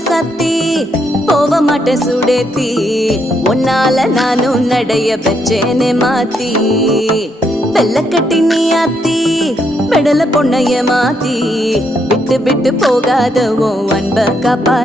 ராசாத்தி போக மாட்டேன் சுடேத்தி உன்னால நானும் நடைய பெச்சேனே மாத்தி வெள்ள கட்டி நீ ஆத்தி பெடல பொண்ணைய மாத்தி விட்டு விட்டு போகாத உன் அன்ப காப்பா